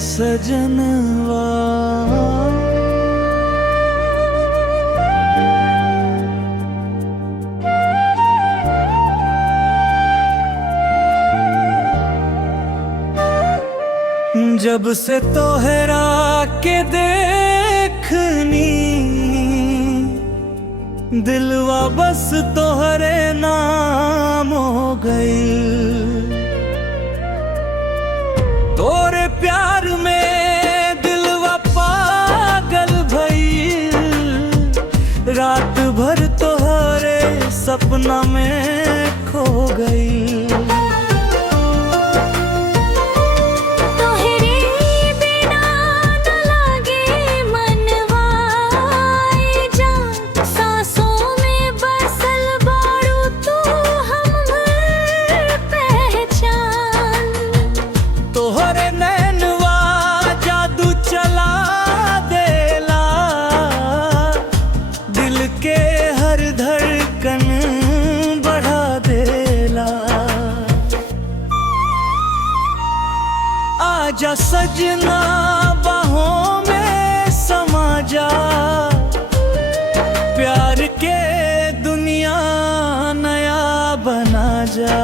सजनवा। जब से तोहरा के देखनी दिलवा बस तोहरे नाम हो गई। तोरे प्यार में दिलवा पागल भई, रात भर तोहरे सपना में खो गई। आजा सजना बाहों में समा जा, प्यार के दुनिया नया बना जा।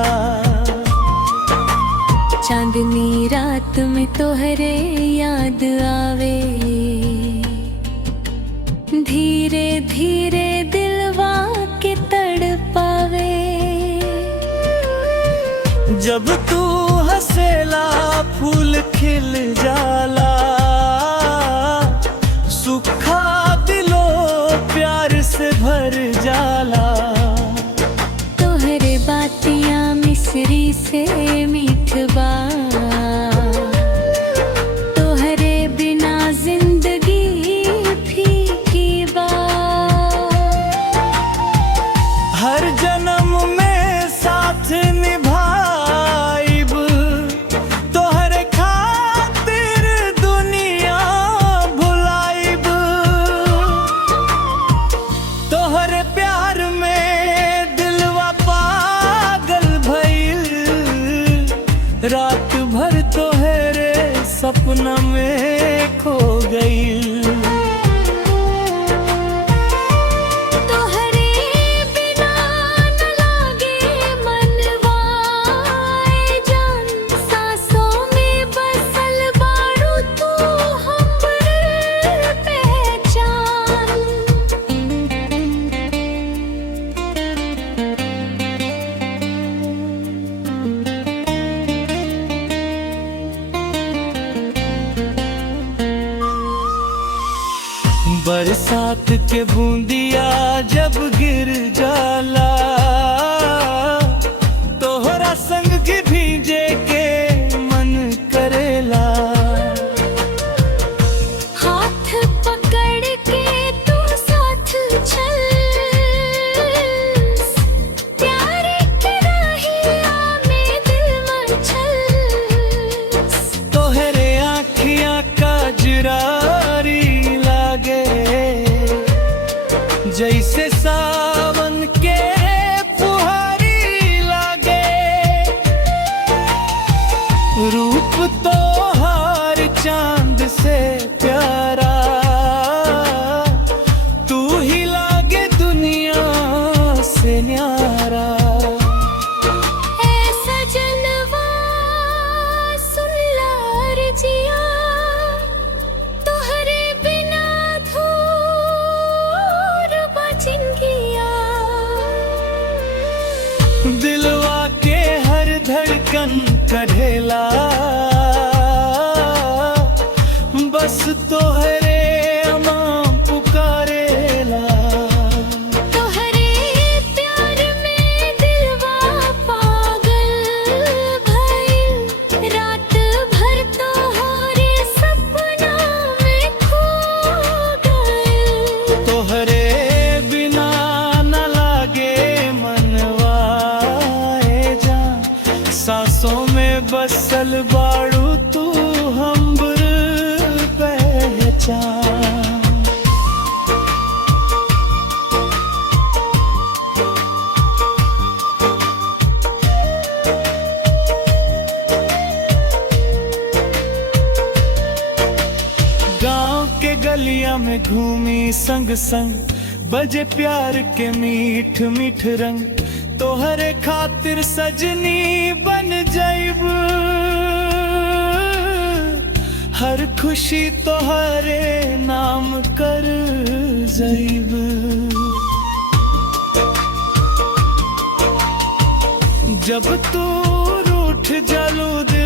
चांदनी रात में तोहरे याद आवे, धीरे धीरे दिलवा के तड़पावे। जब तू हंसेला फूल खिल जाला, सूखा दिलो प्यार से भर जाला। तोहरे बातियां मिश्री से मीठबा, तोहरे बिना जिंदगी फीकी बा। हर जन्म में साथ निभाइब, तोहरे खातिर दुनिया भुलाइब। तोहरे प्यार में दिलवा पागल भइल, रात भर तोहरे सपना में खो गई। बरसात के बूंदिया जब गिर जाला, तोहरा संग की भीजे के मन करेला। हाथ पकड़ के तू साथ चल, प्यार के राहिया में दिल मचल। तोहरे आँखियाँ कजरारी लागे, जैसे सावन के फुहारी लागे। रूप तोहार चांद से प्यारा, तू ही लागे दुनिया से न्यारा। ऐसा जनवा सुन लार जिया, तोहरे बिना दिलवा के हर धड़कन कढ़ेला, बस तोहरे अमा पुकारेला। तोहरे प्यार में दिलवा पागल भइल, रात भर तोहरे सपना में खो गइल। तोहरे बिना न लागे मनवा सांसों में बसल बाड़ू तू हमर पहचान। में घूमी संग संग, बजे प्यार के मीठ मीठ रंग। तोहरे खातिर सजनी बन जाइब, हर खुशी तोहरे नाम कर जाइब। जब तू रूठ जलू दिल